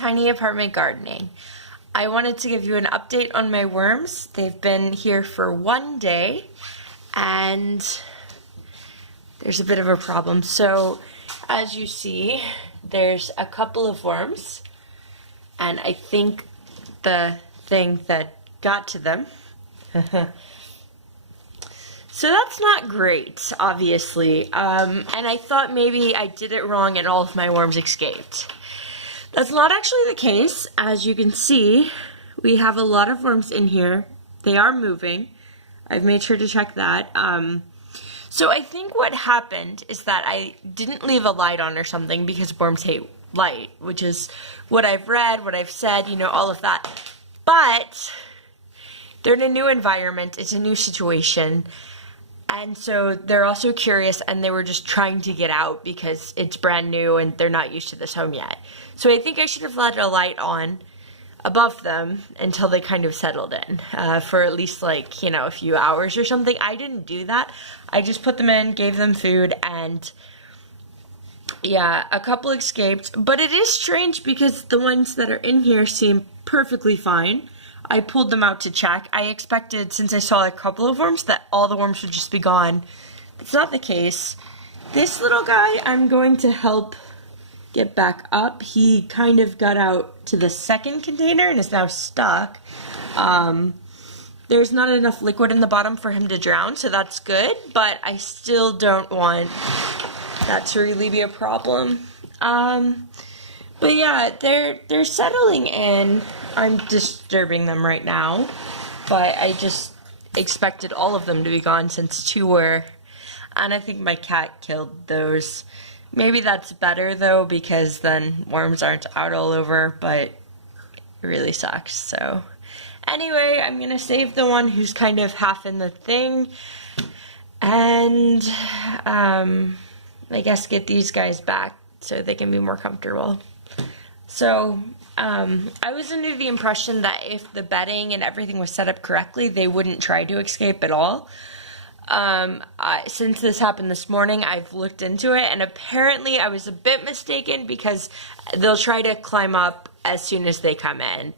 Tiny Apartment Gardening. I wanted to give you an update on my worms. They've been here for 1 day and there's a bit of a problem. So as you see, there's a couple of worms and I think the thing that got to them. So that's not great, obviously. And I thought maybe I did it wrong and all of my worms escaped. That's not actually the case. As you can see, we have a lot of worms in here. They are moving. I've made sure to check that. So I think what happened is that I didn't leave a light on or something because worms hate light, which is what I've read, what I've said, you know, all of that. But they're in a new environment. It's a new situation. And so they're also curious and they were just trying to get out because it's brand new and they're not used to this home yet. So I think I should have let a light on above them until they kind of settled in for at least like, you know, a few hours or something. I didn't do that. I just put them in, gave them food, and yeah, a couple escaped. But it is strange because the ones that are in here seem perfectly fine. I pulled them out to check. I expected, since I saw a couple of worms, that all the worms would just be gone. It's not the case. This little guy, I'm going to help get back up. He kind of got out to the second container and is now stuck. There's not enough liquid in the bottom for him to drown, so that's good, but I still don't want that to really be a problem. But yeah, they're settling in. I'm disturbing them right now, but I just expected all of them to be gone since 2 were, and I think my cat killed those. Maybe that's better though, because then worms aren't out all over, but it really sucks. So anyway, I'm gonna save the one who's kind of half in the thing, and I guess get these guys back so they can be more comfortable. So I was under the impression that if the bedding and everything was set up correctly, they wouldn't try to escape at all. Since this happened this morning, I've looked into it, and apparently I was a bit mistaken because they'll try to climb up as soon as they come in.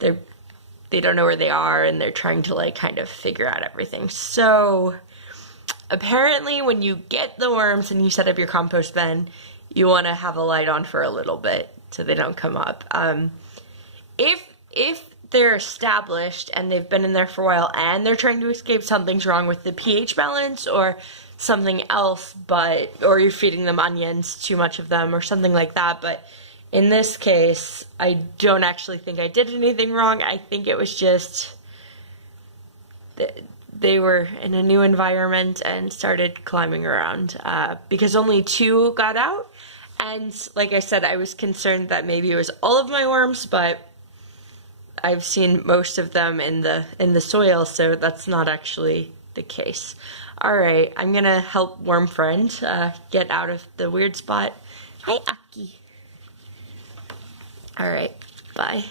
They don't know where they are, and they're trying to like kind of figure out everything. So apparently when you get the worms and you set up your compost bin, you want to have a light on for a little bit so they don't come up. If they're established and they've been in there for a while and they're trying to escape, something's wrong with the pH balance or something else, or you're feeding them onions, too much of them, or something like that. But in this case, I don't actually think I did anything wrong. I think it was just they were in a new environment and started climbing around because only 2 got out. And like I said, I was concerned that maybe it was all of my worms, but I've seen most of them in the soil, so that's not actually the case. All right, I'm gonna help Worm Friend get out of the weird spot. Hi, Aki. All right, bye.